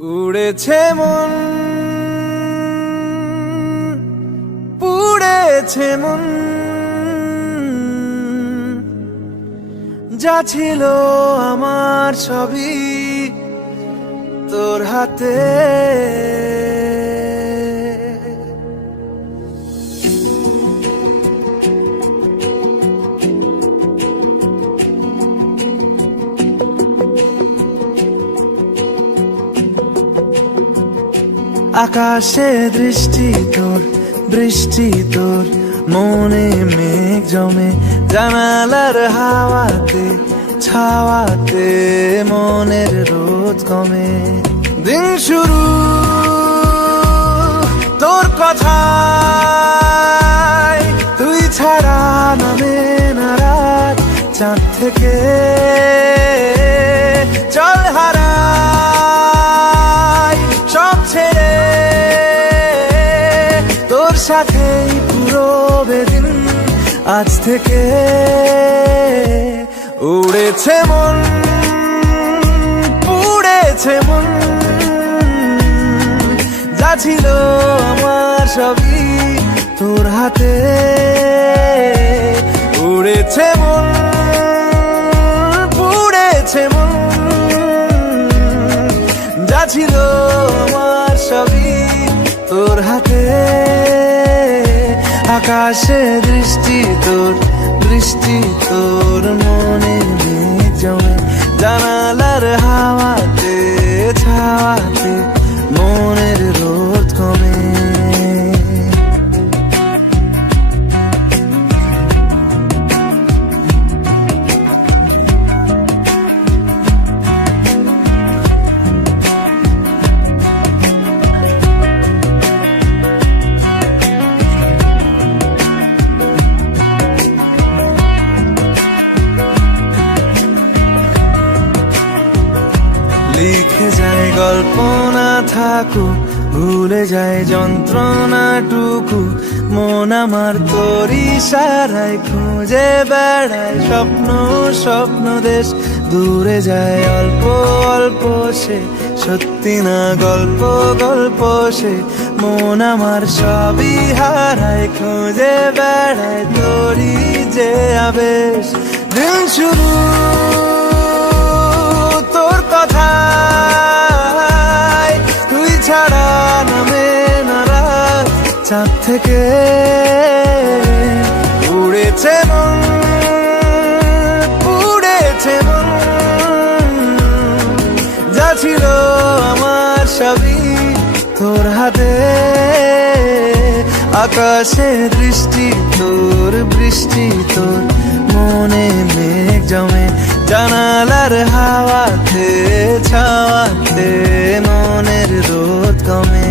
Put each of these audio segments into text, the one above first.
উড়েছে মন, পুড়েছে মন, যা ছিল আমার সবই তোর হাতে। আকাশে দৃষ্টি তোর, বৃষ্টি তোর, মনে মেঘ জমে, জানালার হাওয়াতে ছাওয়াতে মনের রোদ কমে। দিন শুরু তোর কথায়, তুই ছাড়া নামে না রাত, চাঁদ থেকে চল হারাই সব ছেড়ে, তোর সাথেই পুরো বেদিন আজ থেকে। উড়েছে মন, পুড়েছে মন, যা ছিল আমার সবই তোর হাতে। উড়েছে মন, পুড়েছে মন, যা ছিল আমার সবই তোর হাতে। আকাশে দৃষ্টি তোর, বৃষ্টি তোর, মনে মেঘ জমে, জানালার হাওয়াতে ছাওয়াতে মনের রোদ কমে। লিখে যায় গল্প না থাকুক, ভুলে যায় যন্ত্রণাটুকু, মন আমার তোর ইশারায় খুঁজে বেড়ায় স্বপ্ন স্বপ্ন দেশ। দূরে যায় অল্প অল্প সে, সত্যি না গল্প গল্প সে, মন আমার সবই হারায় খুঁজে বেড়ায় তোরই যে আবেশ। দিন শুরু তোর কথায়, তুই ছাড়া নামে না রাত, চাঁদ থেকে উড়েছে মন, পুড়েছে মন, যা ছিল আমার সবই তোর হাতে। আকাশে দৃষ্টি তোর, বৃষ্টি তোর, মনে মেঘ জমে, জানালার হাওয়াতে ছাওয়াতে মনের রোদ কমে।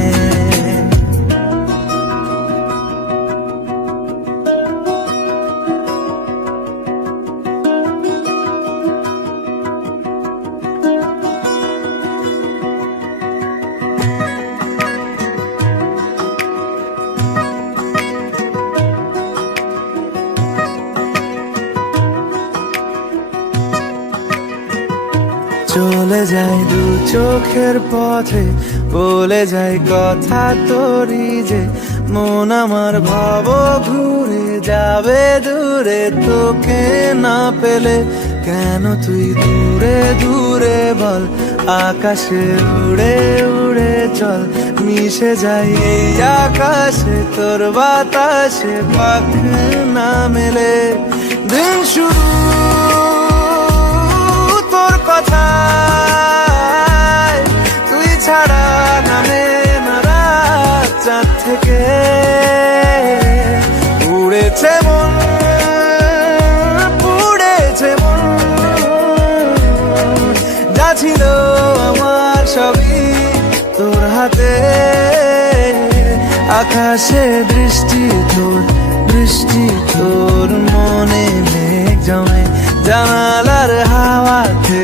চলে যায় দু চোখের পথে, বলে যায় কথা তোরই যে, মন আমার ভাব ঘুরে যাবে দূরে তোকে না পেলে। কেন তুই দূরে দূরে বল, আকাশে উড়ে উড়ে চল, মিশে যাই এই আকাশে তোর বাতাসে, পাখ না মেলে। দিন শুরু তোর কথায়, তুই ছাড়া নামে না রাত, চাঁদ থেকে উড়েছে মন, পুড়েছে মন, যা ছিল আমার সবই তোর হাতে। আকাশে দৃষ্টি তোর, বৃষ্টি তোর, মনে মেঘ জমে, জানালার হাওয়াতে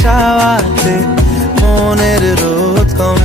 ছাওয়াতে মনের রোদ কমে।